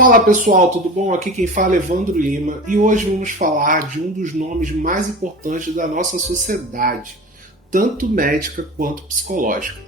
Fala pessoal, tudo bom? Aqui quem fala é Evandro Lima e hoje vamos falar de um dos nomes mais importantes da nossa sociedade, tanto médica quanto psicológica.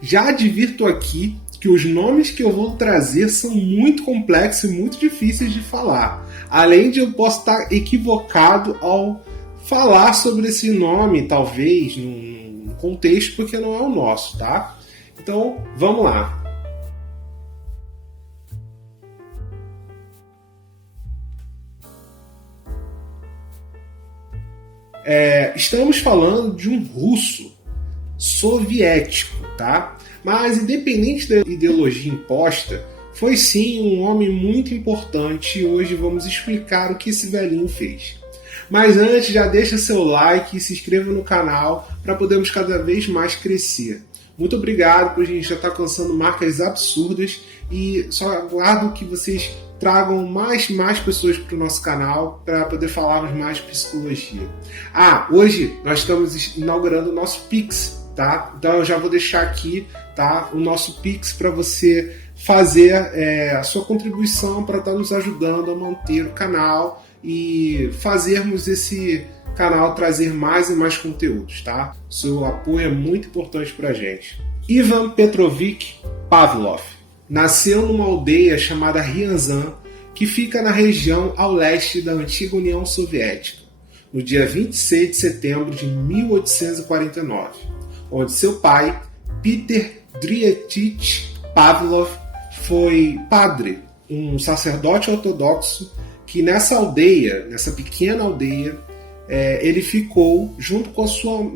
Já advirto aqui que os nomes que eu vou trazer são muito complexos e muito difíceis de falar. Além de eu posso estar equivocado ao falar sobre esse nome, talvez, num contexto, porque não é o nosso, tá? Então, vamos lá. Estamos falando de um russo soviético, tá? Mas independente da ideologia imposta, foi sim um homem muito importante e hoje vamos explicar o que esse velhinho fez. Mas antes, já deixa seu like e se inscreva no canal para podermos cada vez mais crescer. Muito obrigado por a gente já estar alcançando marcas absurdas e só aguardo que vocês tragam mais pessoas para o nosso canal para poder falarmos mais de psicologia. Hoje nós estamos inaugurando o nosso Pix, tá? Então eu já vou deixar aqui, tá, o nosso Pix para você fazer a sua contribuição para estar nos ajudando a manter o canal e fazermos esse canal trazer mais e mais conteúdos, tá? Seu apoio é muito importante para a gente. Ivan Petrovich Pavlov nasceu numa aldeia chamada Ryazan, que fica na região ao leste da antiga União Soviética, no dia 26 de setembro de 1849, onde seu pai, Peter Dryatich Pavlov, foi padre, um sacerdote ortodoxo que nessa pequena aldeia, ele ficou junto com sua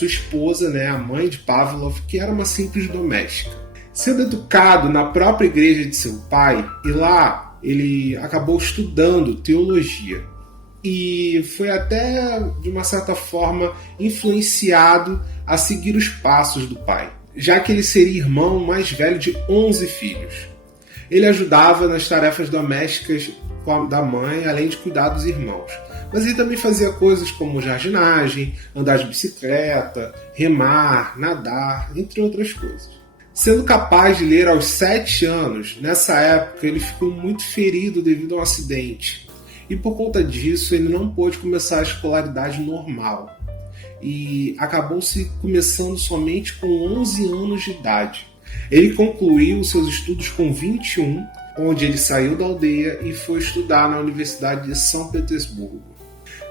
esposa, né, a mãe de Pavlov, que era uma simples doméstica. Sendo educado na própria igreja de seu pai, e lá ele acabou estudando teologia. E foi até, de uma certa forma, influenciado a seguir os passos do pai, já que ele seria irmão mais velho de 11 filhos. Ele ajudava nas tarefas domésticas da mãe, além de cuidar dos irmãos. Mas ele também fazia coisas como jardinagem, andar de bicicleta, remar, nadar, entre outras coisas. Sendo capaz de ler aos 7 anos, nessa época ele ficou muito ferido devido a um acidente. E por conta disso ele não pôde começar a escolaridade normal. E acabou-se começando somente com 11 anos de idade. Ele concluiu seus estudos com 21, onde ele saiu da aldeia e foi estudar na Universidade de São Petersburgo.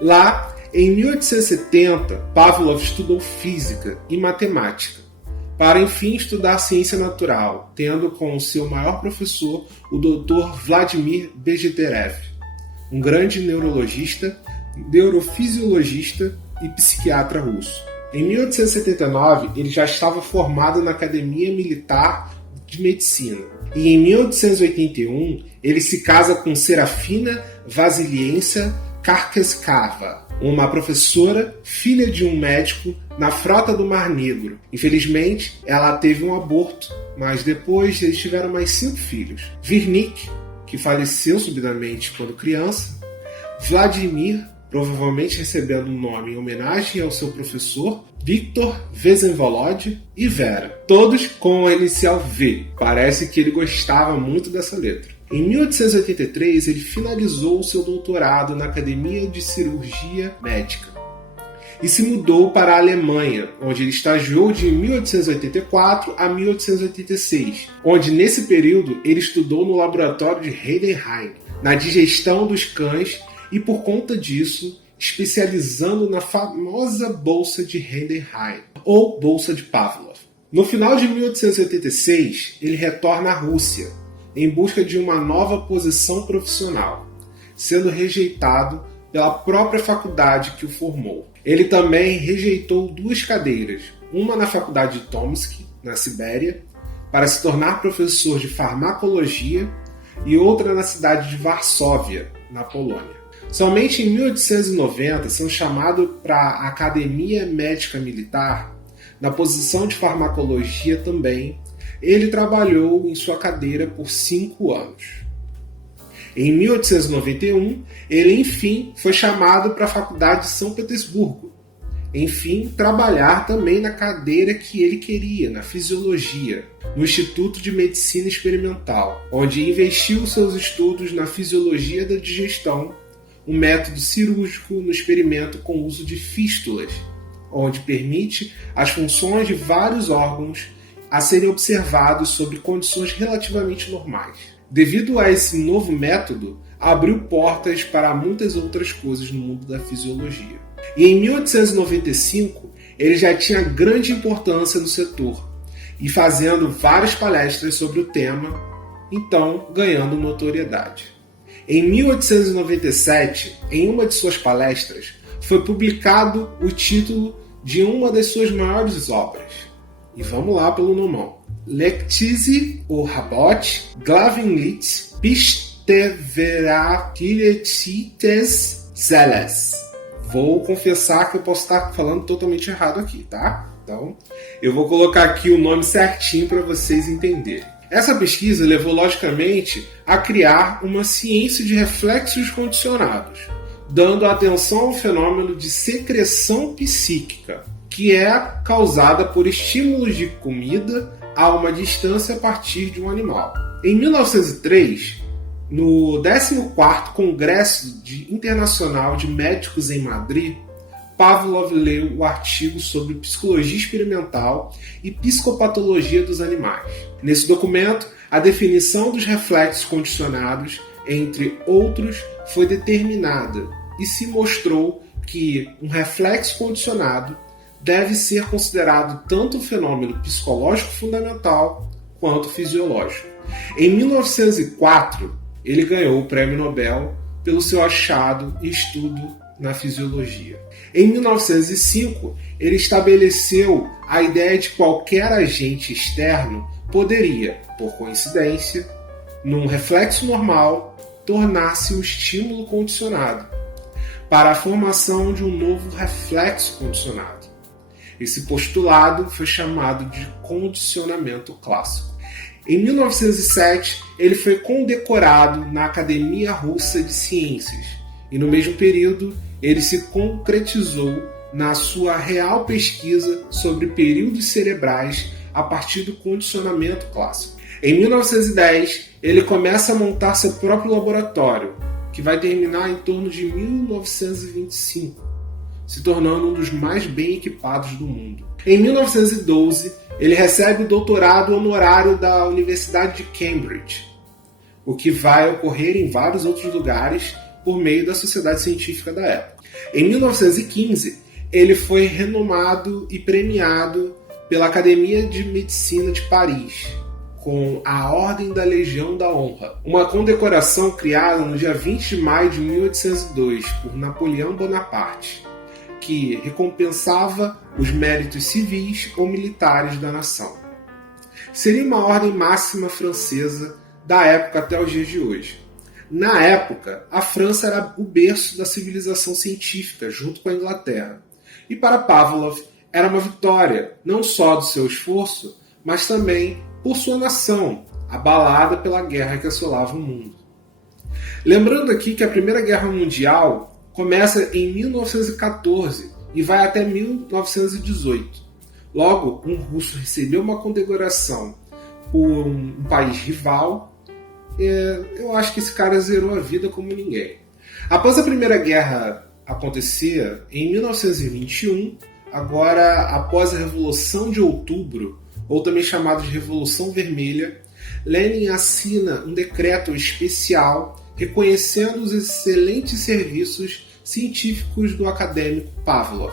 Lá, em 1870, Pavlov estudou física e matemática, para enfim estudar ciência natural, tendo como seu maior professor o Dr. Vladimir Bezhterev, um grande neurologista, neurofisiologista e psiquiatra russo. Em 1879, ele já estava formado na Academia Militar de Medicina. E em 1881, ele se casa com Serafina Vassiliensa Karkeskava, uma professora, filha de um médico na frota do Mar Negro. Infelizmente, ela teve um aborto, mas depois eles tiveram mais 5 filhos. Virnik, que faleceu subitamente quando criança, Vladimir, provavelmente recebendo um nome em homenagem ao seu professor, Viktor Vsevolod e Vera, todos com a inicial V. Parece que ele gostava muito dessa letra. Em 1883, ele finalizou o seu doutorado na Academia de Cirurgia Médica e se mudou para a Alemanha, onde ele estagiou de 1884 a 1886, onde nesse período ele estudou no laboratório de Heidenheim, na digestão dos cães e por conta disso, especializando na famosa Bolsa de Heidenheim, ou Bolsa de Pavlov. No final de 1886, ele retorna à Rússia, em busca de uma nova posição profissional, sendo rejeitado pela própria faculdade que o formou. Ele também rejeitou 2 cadeiras, uma na faculdade de Tomsk, na Sibéria, para se tornar professor de farmacologia, e outra na cidade de Varsóvia, na Polônia. Somente em 1890 são chamados para a Academia Médica Militar, na posição de farmacologia também. Ele trabalhou em sua cadeira por 5 anos. Em 1891, ele enfim foi chamado para a Faculdade de São Petersburgo Enfim, trabalhar também na cadeira que ele queria, na fisiologia, no Instituto de Medicina Experimental, onde investiu seus estudos na fisiologia da digestão, um método cirúrgico no experimento com uso de fístulas, onde permite as funções de vários órgãos a serem observados sob condições relativamente normais. Devido a esse novo método, abriu portas para muitas outras coisas no mundo da fisiologia. E em 1895, ele já tinha grande importância no setor, e fazendo várias palestras sobre o tema, então ganhando notoriedade. Em 1897, em uma de suas palestras, foi publicado o título de uma das suas maiores obras. E vamos lá pelo nomão. Lectise o Rabot Glavinlit Pisteveratiletes Zeles. Vou confessar que eu posso estar falando totalmente errado aqui, tá? Então, eu vou colocar aqui o nome certinho para vocês entenderem. Essa pesquisa levou, logicamente, a criar uma ciência de reflexos condicionados, dando atenção ao fenômeno de secreção psíquica, que é causada por estímulos de comida a uma distância a partir de um animal. Em 1903, no 14º Congresso Internacional de Médicos em Madrid, Pavlov leu o artigo sobre psicologia experimental e psicopatologia dos animais. Nesse documento, a definição dos reflexos condicionados, entre outros, foi determinada e se mostrou que um reflexo condicionado deve ser considerado tanto um fenômeno psicológico fundamental quanto fisiológico. Em 1904, ele ganhou o Prêmio Nobel pelo seu achado e estudo na fisiologia. Em 1905, ele estabeleceu a ideia de que qualquer agente externo poderia, por coincidência, num reflexo normal, tornar-se um estímulo condicionado para a formação de um novo reflexo condicionado. Esse postulado foi chamado de condicionamento clássico. Em 1907, ele foi condecorado na Academia Russa de Ciências e, no mesmo período, ele se concretizou na sua real pesquisa sobre períodos cerebrais a partir do condicionamento clássico. Em 1910, ele começa a montar seu próprio laboratório, que vai terminar em torno de 1925, se tornando um dos mais bem equipados do mundo. Em 1912, ele recebe o doutorado honorário da Universidade de Cambridge, o que vai ocorrer em vários outros lugares por meio da Sociedade Científica da época. Em 1915, ele foi renomado e premiado pela Academia de Medicina de Paris, com a Ordem da Legião da Honra, uma condecoração criada no dia 20 de maio de 1802 por Napoleão Bonaparte, que recompensava os méritos civis ou militares da nação. Seria uma ordem máxima francesa da época até os dias de hoje. Na época, a França era o berço da civilização científica, junto com a Inglaterra. E para Pavlov, era uma vitória, não só do seu esforço, mas também por sua nação, abalada pela guerra que assolava o mundo. Lembrando aqui que a Primeira Guerra Mundial começa em 1914 e vai até 1918. Logo, um russo recebeu uma condecoração por um país rival. Eu acho que esse cara zerou a vida como ninguém. Após a Primeira Guerra acontecer, em 1921, agora após a Revolução de Outubro, ou também chamada de Revolução Vermelha, Lenin assina um decreto especial reconhecendo os excelentes serviços científicos do acadêmico Pavlov,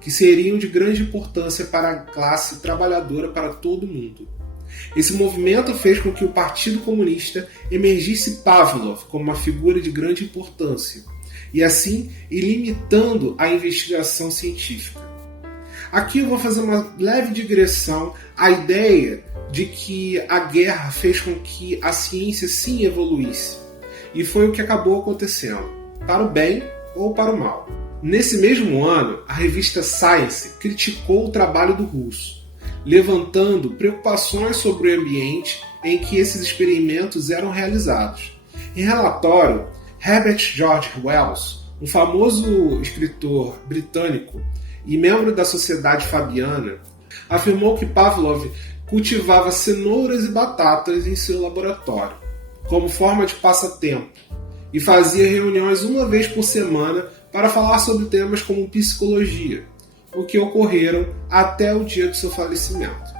que seriam de grande importância para a classe trabalhadora para todo o mundo. Esse movimento fez com que o Partido Comunista emergisse Pavlov como uma figura de grande importância, e assim ir limitando a investigação científica. Aqui eu vou fazer uma leve digressão à ideia de que a guerra fez com que a ciência sim evoluísse, e foi o que acabou acontecendo, para o bem ou para o mal. Nesse mesmo ano, a revista Science criticou o trabalho do russo, levantando preocupações sobre o ambiente em que esses experimentos eram realizados. Em relatório, Herbert George Wells, um famoso escritor britânico, e membro da Sociedade Fabiana, afirmou que Pavlov cultivava cenouras e batatas em seu laboratório, como forma de passatempo, e fazia reuniões uma vez por semana para falar sobre temas como psicologia, o que ocorreram até o dia do seu falecimento.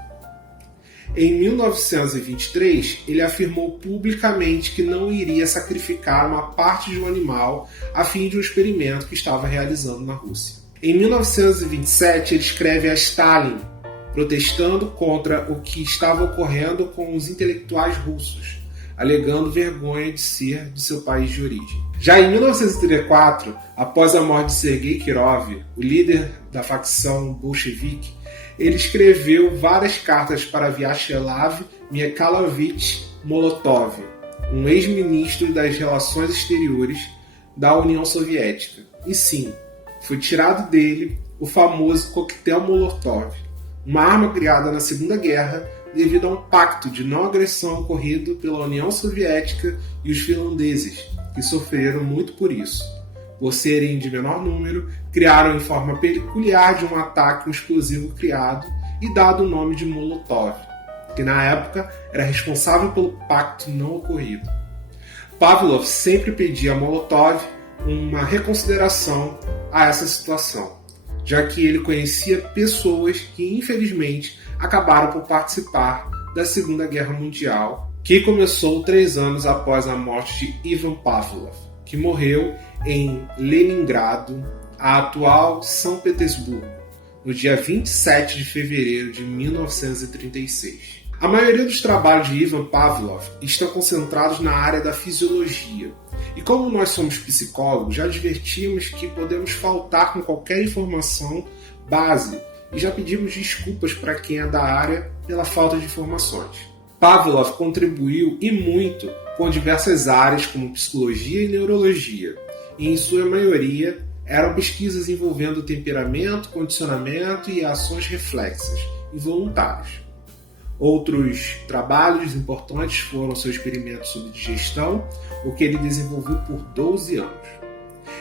Em 1923, ele afirmou publicamente que não iria sacrificar uma parte de um animal a fim de um experimento que estava realizando na Rússia. Em 1927, ele escreve a Stalin, protestando contra o que estava ocorrendo com os intelectuais russos, alegando vergonha de ser de seu país de origem. Já em 1934, após a morte de Sergei Kirov, o líder da facção bolchevique, ele escreveu várias cartas para Vyacheslav Mikhailovich Molotov, um ex-ministro das Relações Exteriores da União Soviética. E sim, foi tirado dele o famoso coquetel Molotov, uma arma criada na Segunda Guerra devido a um pacto de não agressão ocorrido pela União Soviética e os finlandeses, que sofreram muito por isso. Por serem de menor número, criaram em forma peculiar de um ataque um explosivo criado e dado o nome de Molotov, que na época era responsável pelo pacto não ocorrido. Pavlov sempre pedia a Molotov uma reconsideração a essa situação, já que ele conhecia pessoas que infelizmente acabaram por participar da Segunda Guerra Mundial, que começou 3 anos após a morte de Ivan Pavlov, que morreu em Leningrado, a atual São Petersburgo, no dia 27 de fevereiro de 1936. A maioria dos trabalhos de Ivan Pavlov estão concentrados na área da fisiologia. E como nós somos psicólogos, já advertimos que podemos faltar com qualquer informação base e já pedimos desculpas para quem é da área pela falta de informações. Pavlov contribuiu e muito com diversas áreas como psicologia e neurologia, e em sua maioria eram pesquisas envolvendo temperamento, condicionamento e ações reflexas involuntárias. Outros trabalhos importantes foram seu experimento sobre digestão, o que ele desenvolveu por 12 anos.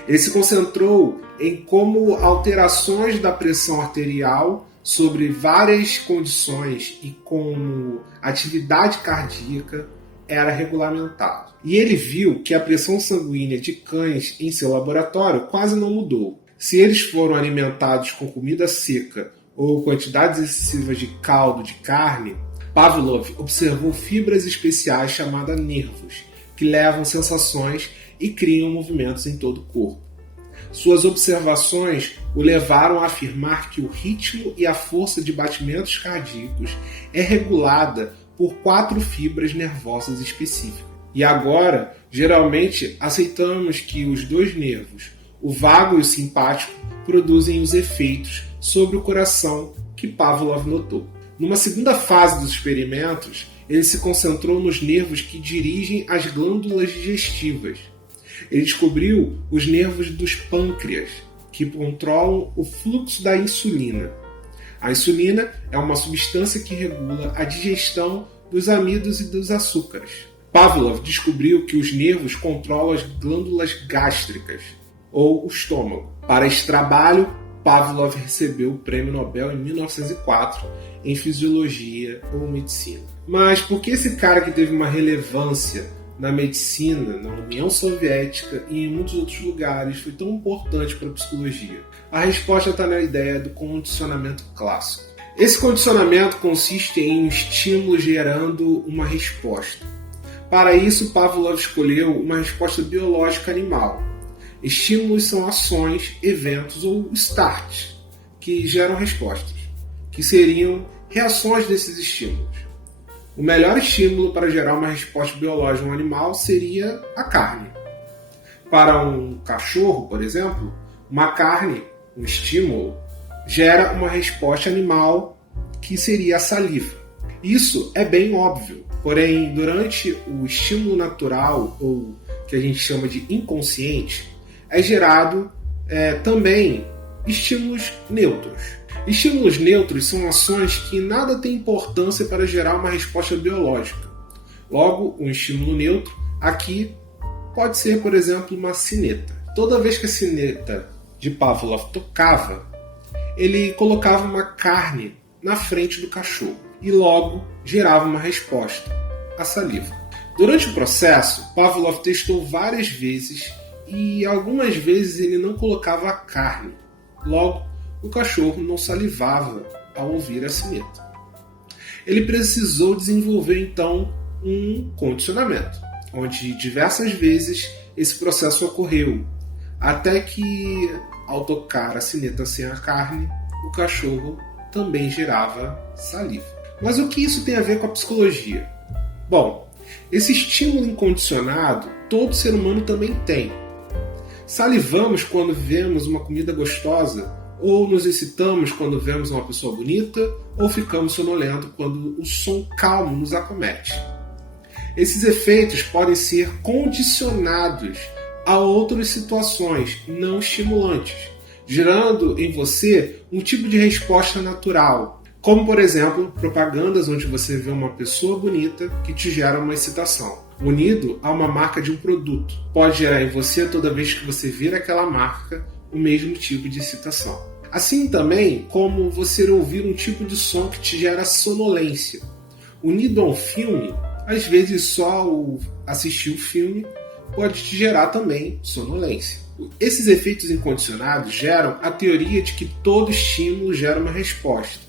Ele se concentrou em como alterações da pressão arterial sobre várias condições e como atividade cardíaca era regulamentado. E ele viu que a pressão sanguínea de cães em seu laboratório quase não mudou. Se eles foram alimentados com comida seca ou quantidades excessivas de caldo de carne, Pavlov observou fibras especiais chamadas nervos, que levam sensações e criam movimentos em todo o corpo. Suas observações o levaram a afirmar que o ritmo e a força de batimentos cardíacos é regulada por 4 fibras nervosas específicas. E agora, geralmente, aceitamos que os 2 nervos, o vago e o simpático, produzem os efeitos sobre o coração que Pavlov notou. Numa segunda fase dos experimentos, ele se concentrou nos nervos que dirigem as glândulas digestivas. Ele descobriu os nervos dos pâncreas, que controlam o fluxo da insulina. A insulina é uma substância que regula a digestão dos amidos e dos açúcares. Pavlov descobriu que os nervos controlam as glândulas gástricas, ou o estômago. Para esse trabalho, Pavlov recebeu o Prêmio Nobel em 1904 em Fisiologia ou Medicina. Mas por que esse cara que teve uma relevância na medicina, na União Soviética e em muitos outros lugares foi tão importante para a psicologia? A resposta está na ideia do condicionamento clássico. Esse condicionamento consiste em um estímulo gerando uma resposta. Para isso, Pavlov escolheu uma resposta biológica animal. Estímulos são ações, eventos ou starts que geram respostas, que seriam reações desses estímulos. O melhor estímulo para gerar uma resposta biológica a um animal seria a carne. Para um cachorro, por exemplo, uma carne, um estímulo, gera uma resposta animal que seria a saliva. Isso é bem óbvio, porém, durante o estímulo natural, ou que a gente chama de inconsciente, é gerado também estímulos neutros. Estímulos neutros são ações que nada têm importância para gerar uma resposta biológica. Logo, um estímulo neutro aqui pode ser, por exemplo, uma sineta. Toda vez que a sineta de Pavlov tocava, ele colocava uma carne na frente do cachorro e logo gerava uma resposta, a saliva. Durante o processo, Pavlov testou várias vezes e algumas vezes ele não colocava a carne. Logo, o cachorro não salivava ao ouvir a sineta. Ele precisou desenvolver então um condicionamento, onde diversas vezes esse processo ocorreu, até que, ao tocar a sineta sem a carne, o cachorro também gerava saliva. Mas o que isso tem a ver com a psicologia? Bom, esse estímulo incondicionado todo ser humano também tem. Salivamos quando vemos uma comida gostosa, ou nos excitamos quando vemos uma pessoa bonita, ou ficamos sonolentos quando o som calmo nos acomete. Esses efeitos podem ser condicionados a outras situações não estimulantes, gerando em você um tipo de resposta natural, como por exemplo, propagandas onde você vê uma pessoa bonita que te gera uma excitação. Unido a uma marca de um produto, pode gerar em você, toda vez que você vir aquela marca, o mesmo tipo de excitação. Assim também como você ouvir um tipo de som que te gera sonolência. Unido a um filme, às vezes só assistir o filme pode te gerar também sonolência. Esses efeitos incondicionados geram a teoria de que todo estímulo gera uma resposta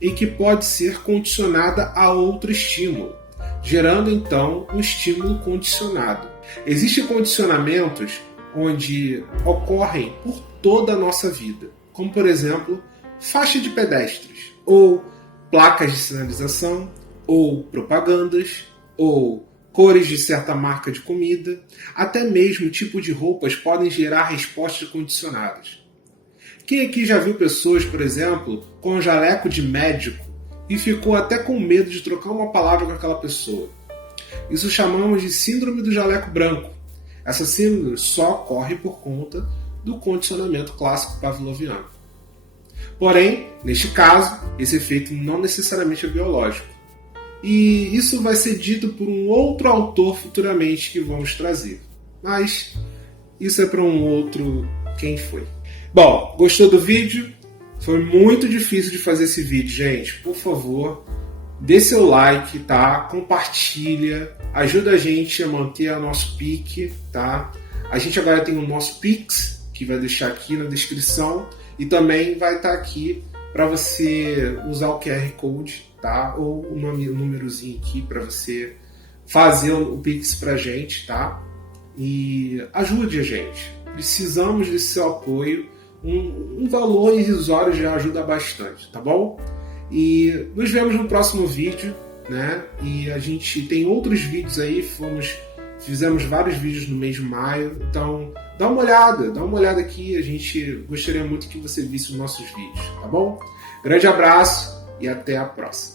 e que pode ser condicionada a outro estímulo, gerando então um estímulo condicionado. Existem condicionamentos onde ocorrem por toda a nossa vida, como por exemplo, faixa de pedestres, ou placas de sinalização, ou propagandas, ou cores de certa marca de comida, até mesmo o tipo de roupas podem gerar respostas condicionadas. Quem aqui já viu pessoas, por exemplo, com um jaleco de médico e ficou até com medo de trocar uma palavra com aquela pessoa? Isso chamamos de síndrome do jaleco branco. Essa síndrome só ocorre por conta do condicionamento clássico pavloviano. Porém, neste caso, esse efeito não necessariamente é biológico. E isso vai ser dito por um outro autor futuramente que vamos trazer. Mas isso é para um outro quem foi. Bom, gostou do vídeo? Foi muito difícil de fazer esse vídeo, gente. Por favor, dê seu like, tá? Compartilha, ajuda a gente a manter o nosso pique, tá? A gente agora tem o nosso Pix, que vai deixar aqui na descrição, e também vai estar aqui para você usar o QR Code, tá? Ou o númerozinho aqui para você fazer o Pix pra gente, tá? E ajude a gente. Precisamos desse seu apoio. Um valor irrisório já ajuda bastante, tá bom? E nos vemos no próximo vídeo, né? E a gente tem outros vídeos aí, fizemos vários vídeos no mês de maio, então dá uma olhada aqui, a gente gostaria muito que você visse os nossos vídeos, tá bom? Grande abraço e até a próxima.